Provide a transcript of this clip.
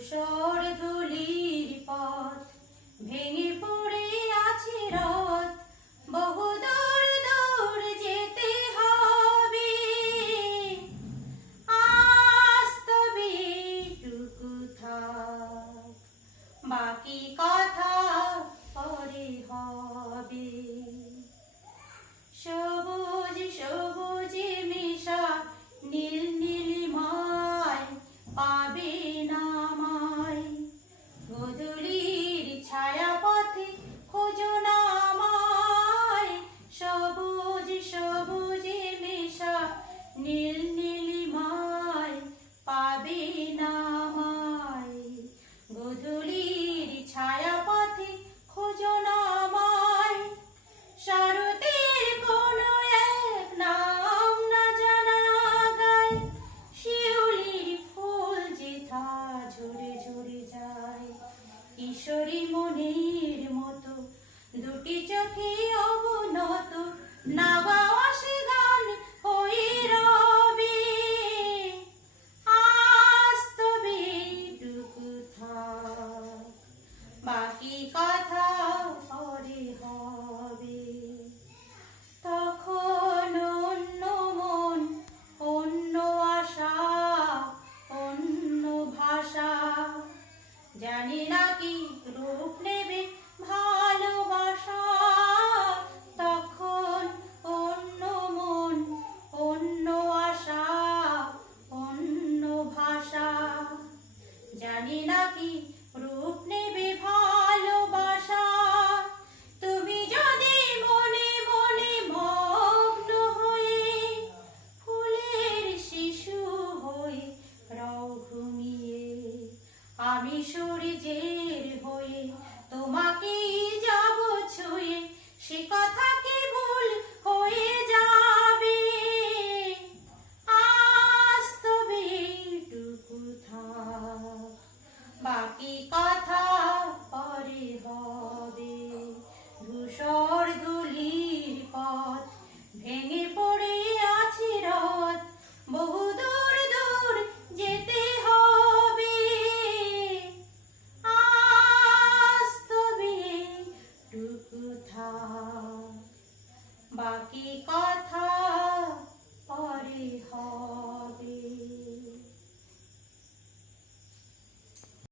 ধূসর ধূলির পথ ভেঙে পড়ে আছে রথ, বহু দূর দূর যেতে হবে, আজ তবে টুকু থাক, বাকি কথা পরে হবে। সবুজ সবুজে মেশা নীল নীলিমায় পাবে না আমায়, গোধূলির ছায়া পথে খোঁজো না আমায়। সবুজ সবুজে মেশা নীল নীলিমায় পাবে না আমায়, গোধূলির ছায়া পথে খোঁজো না আমায়। শরতের কোনো এক নাম না জানা গায়, শিউলির ফুল যেথা ঝরে ঝরে যায়। কিশোরী মনের মতো দুটি চোখে অবনত, না গাওয়া সে গান হয়ে রবে, আজ তবে টুকু থাক, বাকি কথা পরে হবে। তখন অন্য মন, অন্য আশা, অন্য ভাষা, জানি না কি রূপ নেবে ভালোবাসা। তখন অন্য মন, অন্য আশা, অন্য ভাষা, জানি না কি রূপ নেবে ভালোবাসা। তুমি যদি মনে মনে মগ্ন হয়ে ফুলের শিশু হয়ে রও ঘুমিয়ে, আমি সূর্যের হয়ে তোমাকেই যাব ছুঁয়ে, সে কথা কি ভুল হয়ে যাবে, আজ তবে টুকু থাক, বাকি কথা